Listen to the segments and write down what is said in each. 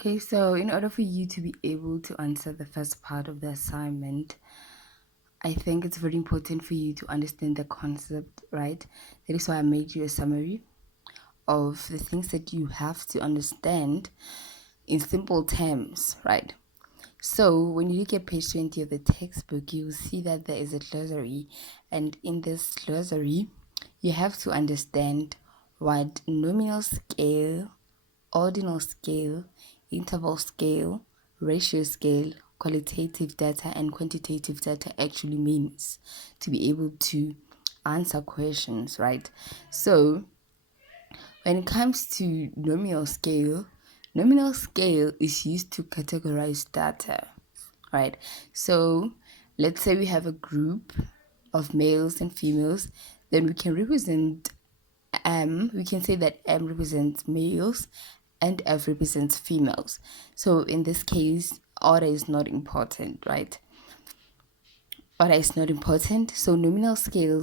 Okay, so in order for you to be able to answer the first part of the assignment, I think it's very important for you to understand the concept, right? That is why I made you a summary of the things that you have to understand in simple terms, right? So when you look at page 20 of the textbook, you will see that there is a glossary, and in this glossary, you have to understand what nominal scale, ordinal scale, interval scale, ratio scale, qualitative data, and quantitative data actually means to be able to answer questions, right? So, when it comes to nominal scale is used to categorize data, right? So, let's say we have a group of males and females, then we can say that M represents males and F represents females. So in this case, order is not important, right? Order is not important. So nominal scale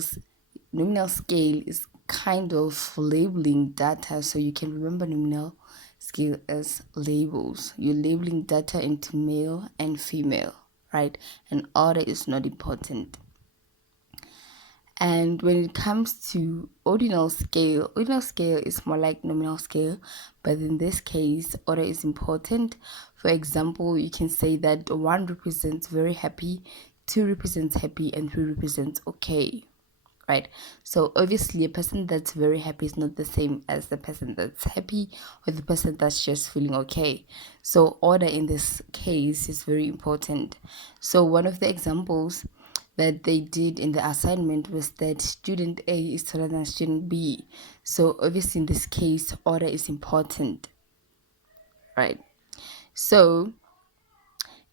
is kind of labeling data. So you can remember nominal scale as labels. You're labeling data into male and female, right? And order is not important. And when it comes to ordinal scale is more like nominal scale, but in this case, order is important. For example, you can say that 1 represents very happy, 2 represents happy, and 3 represents okay, right? So obviously, a person that's very happy is not the same as the person that's happy or the person that's just feeling okay. So order in this case is very important. So one of the examples that they did in the assignment was that student A is taller than student B. So obviously in this case, order is important, right? So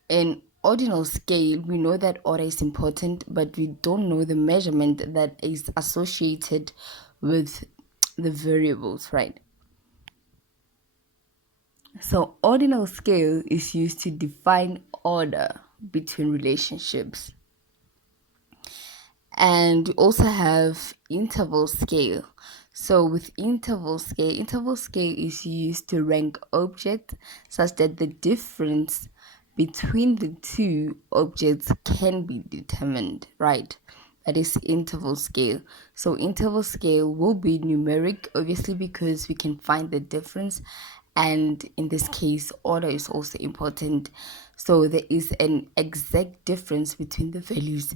in ordinal scale, we know that order is important, but we don't know the measurement that is associated with the variables, right? So ordinal scale is used to define order between relationships. And we also have interval scale. So with interval scale is used to rank objects such that the difference between the two objects can be determined, right? That is interval scale. So interval scale will be numeric, obviously, because we can find the difference. And in this case, order is also important. So there is an exact difference between the values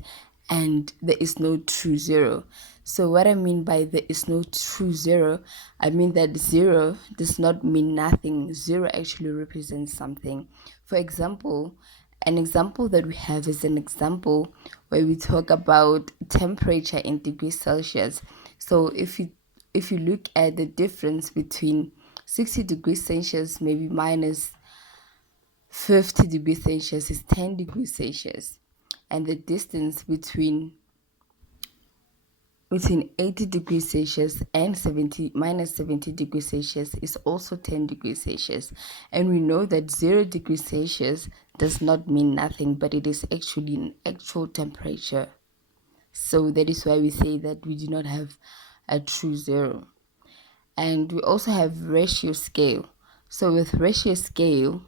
and there is no true zero. So what I mean by there is no true zero, I mean that zero does not mean nothing. Zero actually represents something. For example, an example that we have is an example where we talk about temperature in degrees Celsius. So if you look at the difference between 60 degrees Celsius maybe minus 50 degrees Celsius is 10 degrees Celsius, and the distance between 80 degrees Celsius and 70 minus 70 degrees Celsius is also 10 degrees Celsius. And we know that 0 degrees Celsius does not mean nothing, but it is actually an actual temperature. So that is why we say that we do not have a true zero. And we also have ratio scale. So with ratio scale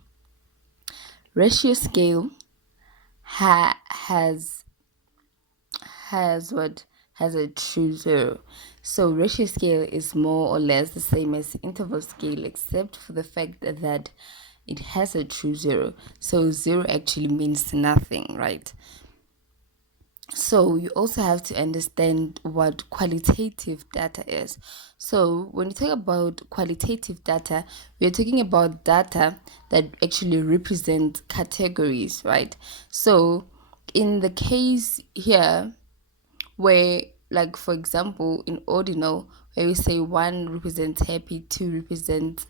has what has a true zero. So ratio scale is more or less the same as interval scale, except for the fact that it has a true zero. So zero actually means nothing, right? So you also have to understand what qualitative data is. So when you talk about qualitative data, we're talking about data that actually represent categories, right? So in the case here where, like for example in ordinal, where we say 1 represents happy, 2 represents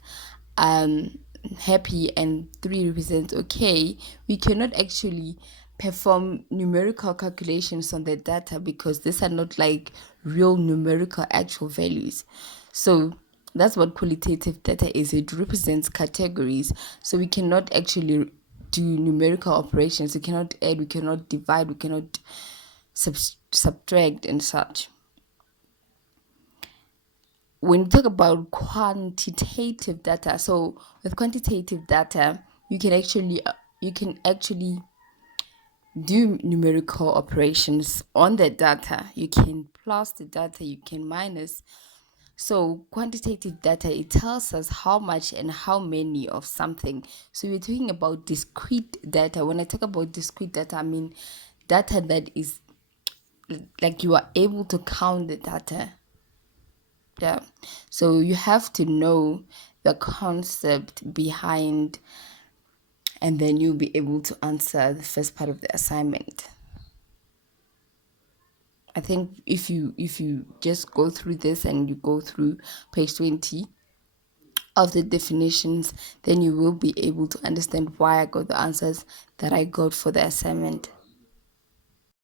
happy, and 3 represents okay, we cannot actually perform numerical calculations on the data because these are not like real numerical actual values. So that's what qualitative data is. It represents categories, so we cannot actually do numerical operations. We cannot add, we cannot divide, we cannot subtract and such. when you talk about quantitative data, so with quantitative data, you can actually do numerical operations on the data. You can plus the data, you can minus. So quantitative data, it tells us how much and how many of something. So we're talking about discrete data. When I talk about discrete data, I mean data that is like you are able to count the data. Yeah. So you have to know the concept behind, and then you'll be able to answer the first part of the assignment. I think if you just go through this and you go through page 20 of the definitions, then you will be able to understand why I got the answers that I got for the assignment.